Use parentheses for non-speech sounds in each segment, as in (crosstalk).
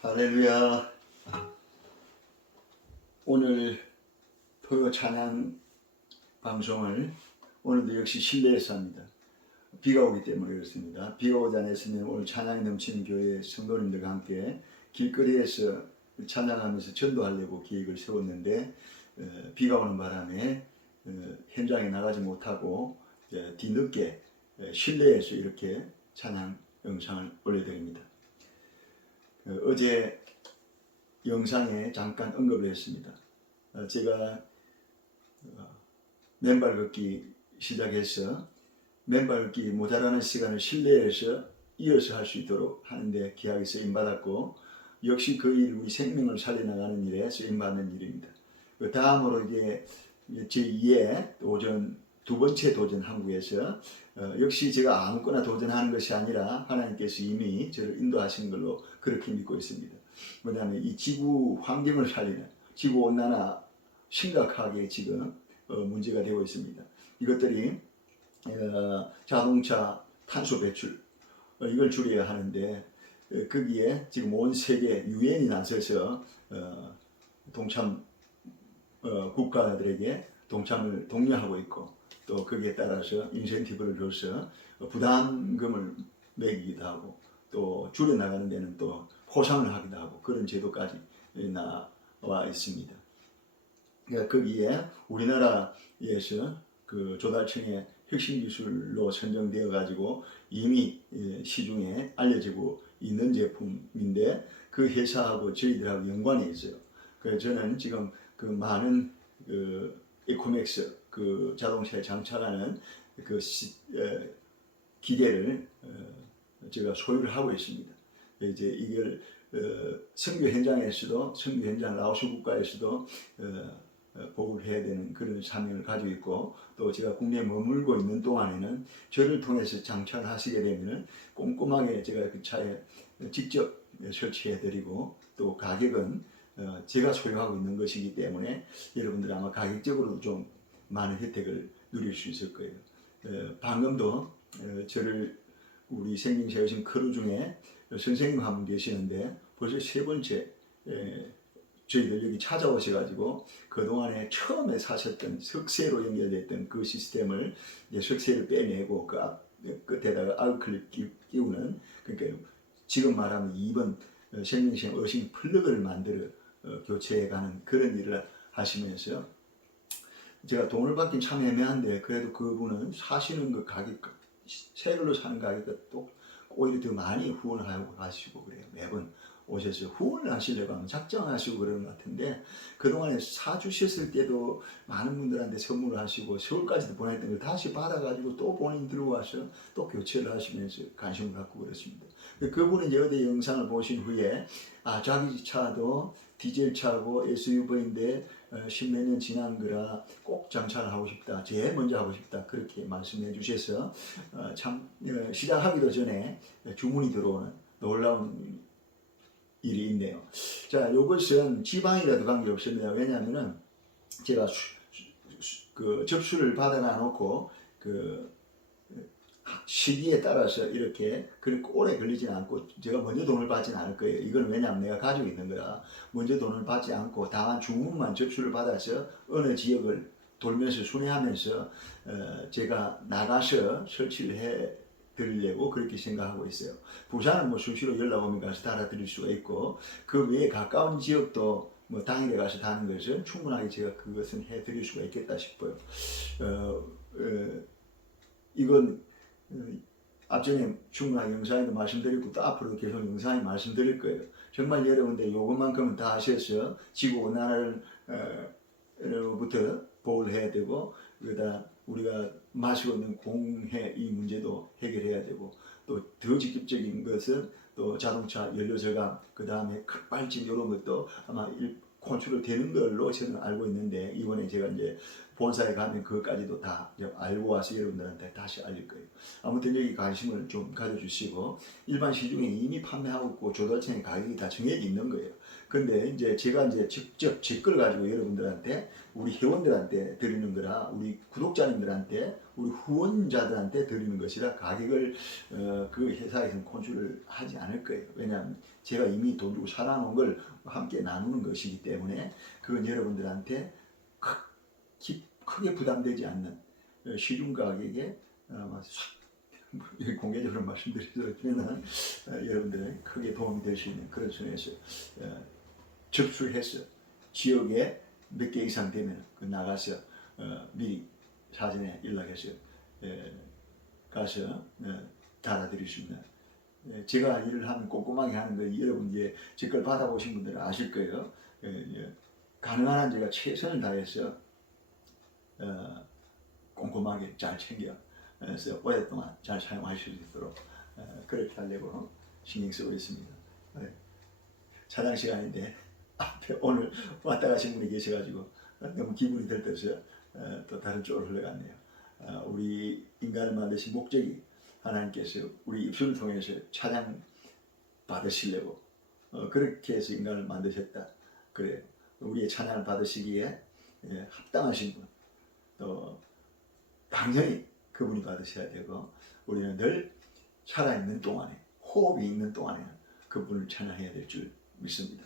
할렐루야. 오늘 토요 찬양 방송을 오늘도 역시 실내에서 합니다. 비가 오기 때문에 그렇습니다. 비가 오지 않았으면 오늘 찬양이 넘치는 교회 성도님들과 함께 길거리에서 찬양하면서 전도하려고 계획을 세웠는데 어, 비가 오는 바람에 어, 현장에 나가지 못하고 이제 뒤늦게 어, 실내에서 이렇게 찬양 영상을 올려드립니다. 그 어제 영상에 잠깐 언급을 했습니다. 어, 제가 어, 맨발 걷기 시작해서 맨발 걷기 모자라는 시간을 실내에서 이어서 할 수 있도록 하는데 기하게 쓰임 받았고 역시 그 일 우리 생명을 살려나가는 일에 쓰임 받는 일입니다. 그 다음으로 이제 제 2의 도전 두 번째 도전 한국에서 어, 역시 제가 아무거나 도전하는 것이 아니라 하나님께서 이미 저를 인도하신 걸로 그렇게 믿고 있습니다. 뭐냐면 이 지구 환경을 살리는 지구 온난화 심각하게 지금 어, 문제가 되고 있습니다. 이것들이 어, 자동차 탄소 배출 어, 이걸 줄여야 하는데 어, 거기에 지금 온 세계 유엔이 나서서 어, 동참 어, 국가들에게 동참을 독려하고 있고 또 거기에 따라서 인센티브를 줘서 부담금을 매기기도 하고 또 줄여나가는 데는 또 포상을 하기도 하고 그런 제도까지 나와 있습니다. 그러니까 거기에 우리나라에서 그 조달청의 핵심 기술로 선정되어 가지고 이미 예, 시중에 알려지고 있는 제품인데 그 회사하고 저희들하고 연관이 있어요. 그래서 저는 지금 그 많은 그 에코맥스 그 자동차에 장착하는 그 시, 에, 기계를 어, 제가 소유를 하고 있습니다. 이제 이걸 어, 선교 현장에서도 선교 현장 라오스 국가에서도 어, 어, 보급을 해야 되는 그런 사명을 가지고 있고 또 제가 국내에 머물고 있는 동안에는 저를 통해서 장착을 하시게 되면 꼼꼼하게 제가 그 차에 직접 설치해 드리고 또 가격은 어, 제가 소유하고 있는 것이기 때문에 여러분들 아마 가격적으로도 좀 많은 혜택을 누릴 수 있을 거예요. 어, 방금도 어, 저를 우리 생명세 여신 크루 중에 선생님 한 분 계시는데 벌써 세 번째 에, 저희들 여기 찾아오셔가지고 그동안에 처음에 사셨던 석쇠로 연결됐던 그 시스템을 이제 석쇠를 빼내고 그 앞, 끝에다가 아웃클립 끼- 끼우는 그러니까 지금 말하면 2번 생명시험 어신 플러그를 만들어 어, 교체해가는 그런 일을 하시면서 제가 돈을 받긴 참 애매한데 그래도 그분은 사시는 그 가격 새 걸로 사는 또 오히려 더 많이 후원을 하고 가시고 그래요 매번 오셔서 후원을 하시려고 하면 작정하시고 그러는 것 같은데 그동안에 사주셨을 때도 많은 분들한테 선물을 하시고 서울까지도 보냈던 걸 다시 받아가지고 또 본인 들고 와서 또 교체를 하시면서 관심을 갖고 그렇습니다. 그분은 이제 어디 영상을 보신 후에 아 자기 차도 디젤 차고 SUV인데 십몇 년 지난 거라 꼭 장착을 하고 싶다. 제일 먼저 하고 싶다. 그렇게 말씀해 주셔서 어, 참 어, 시작하기도 전에 주문이 들어오는 놀라운 일이 있네요. 자, 이것은 지방이라도 관계없습니다. 왜냐하면은 제가 수- 수- 그 접수를 받아놔 놓고 그 시기에 따라서 이렇게 그렇게 오래 걸리진 않고 제가 먼저 돈을 받지는 않을 거예요. 이건 왜냐하면 내가 가지고 있는 거라 먼저 돈을 받지 않고 다만 주문만 접수를 받아서 어느 지역을 돌면서 순회하면서 어, 제가 나가서 설치를 해 드리려고 그렇게 생각하고 있어요. 부산은 뭐 수시로 연락 오면 가서 달아드릴 수가 있고 그 외에 가까운 지역도 뭐 당일에 가서 다는 것은 충분하게 제가 그것은 해드릴 수가 있겠다 싶어요. 어, 어, 이건 어, 앞전에 충분하게 영상에도 말씀드렸고 또 앞으로도 계속 영상에 말씀드릴 거예요. 정말 여러분들 요것만큼은 다 하셔서 지구 온난화를 어, 로부터 보호를 해야 되고 그다 우리가 마시고 있는 공해 이 문제도 해결해야 되고 또 더 직접적인 것은 또 자동차 연료 저감 그 다음에 급발진 이런 것도 아마 일, 컨트롤 되는 걸로 저는 알고 있는데 이번에 제가 이제 본사에 가면 그것까지도 다 알고 와서 여러분들한테 다시 알릴 거예요. 아무튼 여기 관심을 좀 가져주시고 일반 시중에 이미 판매하고 있고 조달청의 가격이 다 정해져 있는 거예요. 근데 이제 제가 이제 직접 직걸 가지고 여러분들한테 우리 회원들한테 드리는 거라 우리 구독자님들한테 우리 후원자들한테 드리는 것이라 가격을 어, 그 회사에서는 컨트롤을 하지 않을 거예요. 왜냐하면 제가 이미 돈 주고 사놔놓은 걸 함께 나누는 것이기 때문에 그건 여러분들한테 크, 기- 크게 부담되지 않는 어, 시중 가격에 어, 공개적으로 (laughs) 말씀드리자면 어, 여러분들의 크게 도움이 될 수 있는 그런 선에서 어, 접수해서 지역에 몇 개 이상 되면 그 나가서 어, 미리 사전에 연락해서 에, 가서 어, 달아드릴 수 있는 예, 제가 일을 하면 꼼꼼하게 하는 거 여러분 이제 제걸 받아보신 분들은 아실 거예요. 예, 예. 가능한 한 제가 최선을 다해서 어, 꼼꼼하게 잘 챙겨서 오랫동안 잘 사용하실 수 있도록 어, 그렇게 하려고 신경 쓰고 있습니다. 네. 차장 시간인데 (laughs) 오늘 왔다 가신 분이 계셔가지고 너무 기분이 들떠서 어, 또 다른 쪽으로 흘러갔네요. 어, 우리 인간을 만드신 목적이 하나님께서 우리 입술을 통해서 찬양 받으시려고 어, 그렇게 해서 인간을 만드셨다. 그래요. 우리의 찬양을 받으시기에 예, 합당하신 분, 또 당연히 그분이 받으셔야 되고 우리는 늘 살아있는 동안에 호흡이 있는 동안에 그분을 찬양해야 될 줄 믿습니다.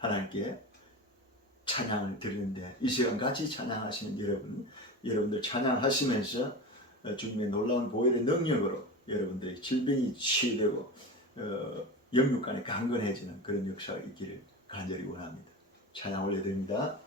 어, 하나님께 찬양을 드리는데 이 시간 같이 찬양하시는 여러분, 여러분들 찬양하시면서 어, 주님의 놀라운 보혈의 능력으로 여러분들의 질병이 치유되고 어, 영육간에 강건해지는 그런 역사가 있기를 간절히 원합니다. 찬양 올려드립니다.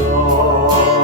해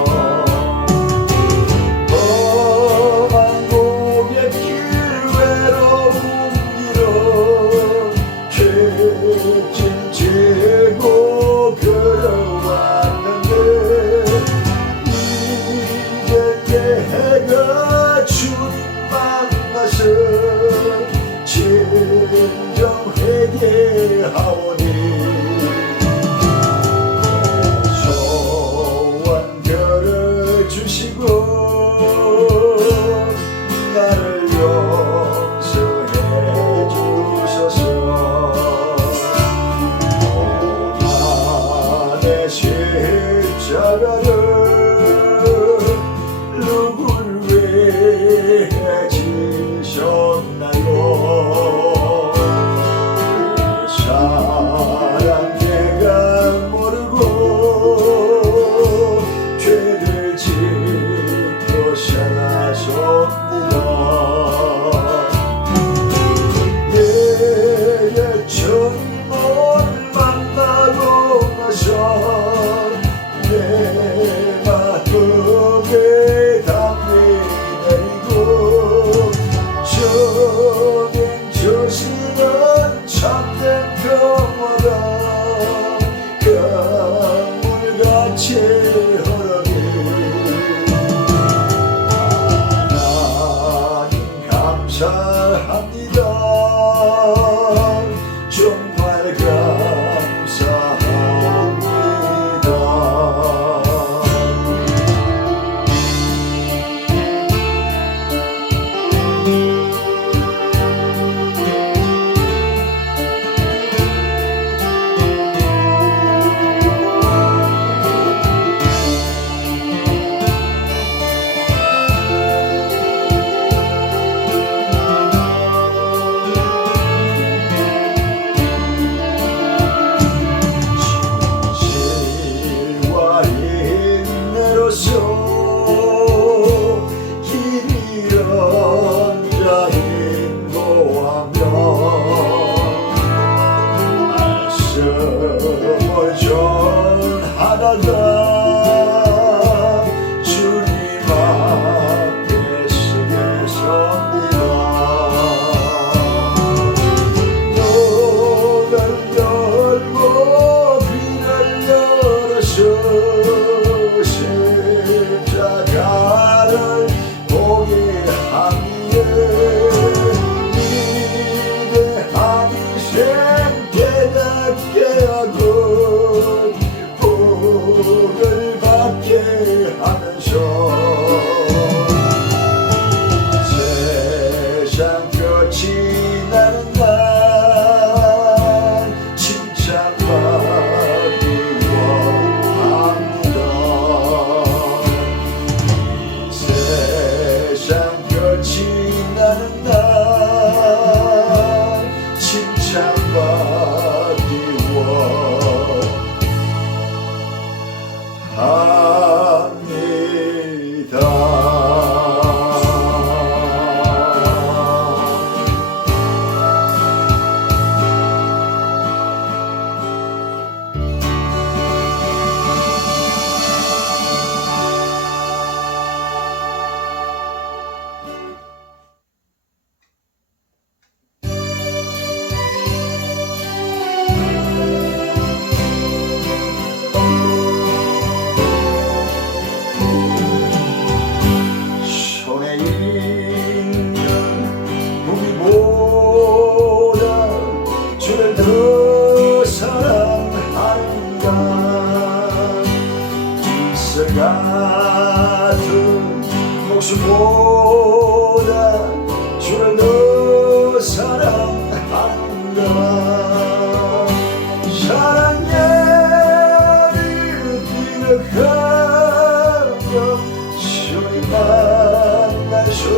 만날 수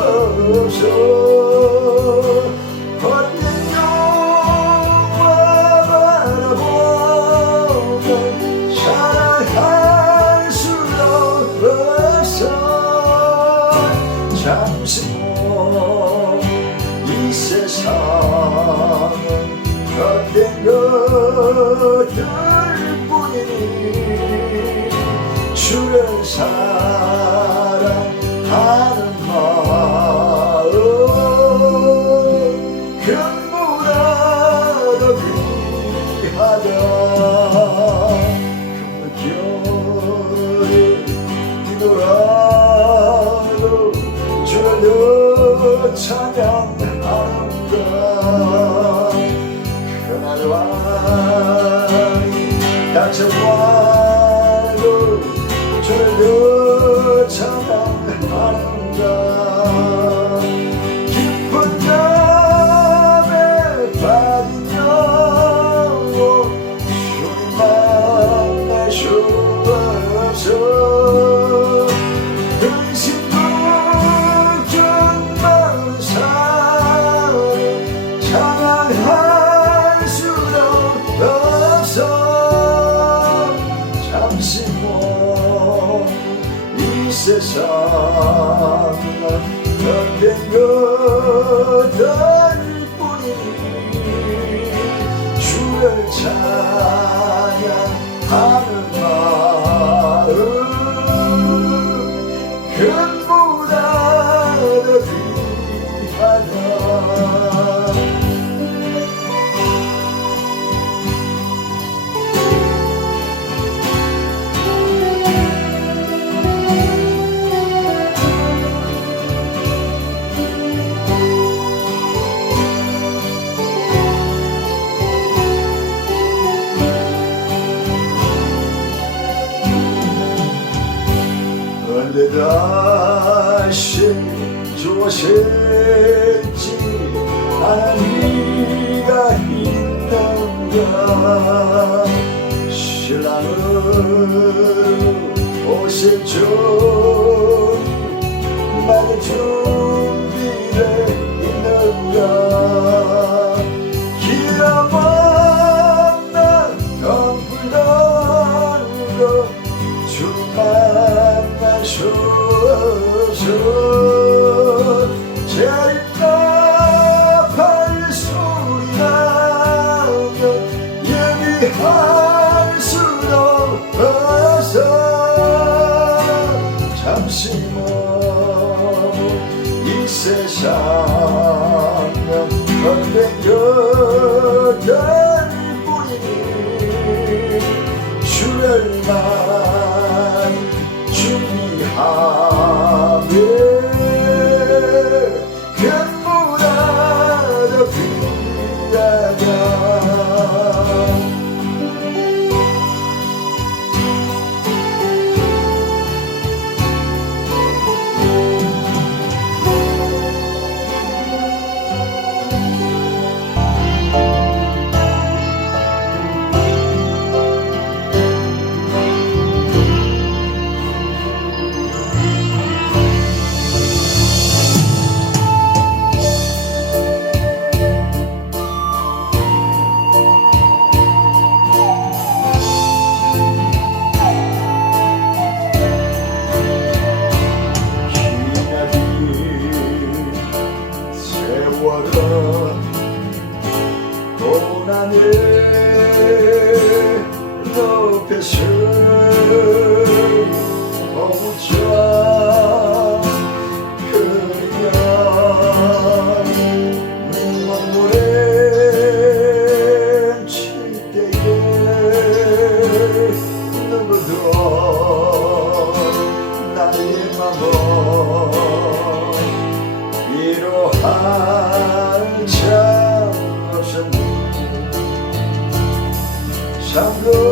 없어. 하다 귀하다 you. yıllar 唱歌。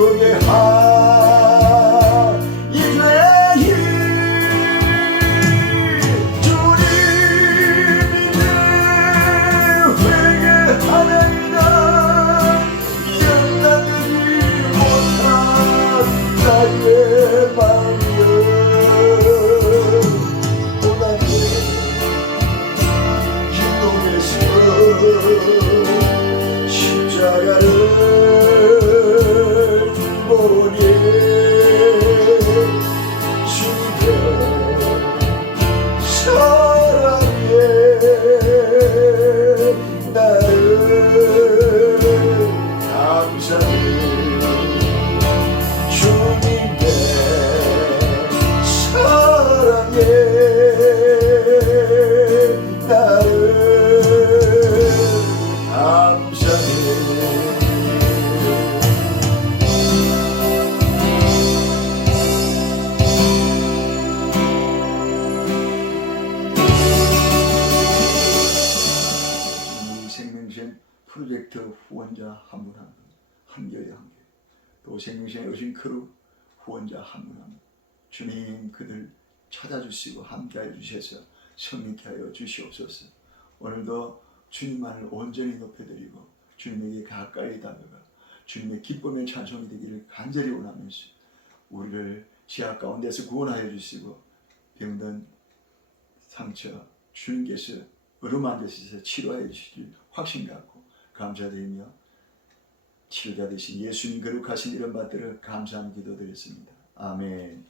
한국 생명신 프로젝트 후원자 한 분 한 분, 한 교회 한 교회, 또 생명신에 오신 크루 후원자 한 분 한 분, 주님 그들 찾아주시고 함께하여 주셔서 성립케 하여 주시옵소서. 오늘도 주님만을 온전히 높여드리고 주님에게 가까이 다가가 주님의 기쁨의 찬송이 되기를 간절히 원하면서 우리를 지하 가운데서 구원하여 주시고 병든 상처 주님께서 어루만져 주셔서 치료하여 주실 확신 갖고 감사드리며 치료자 되신 예수님 거룩하신 이름 받들어 감사한 기도드렸습니다. 아멘.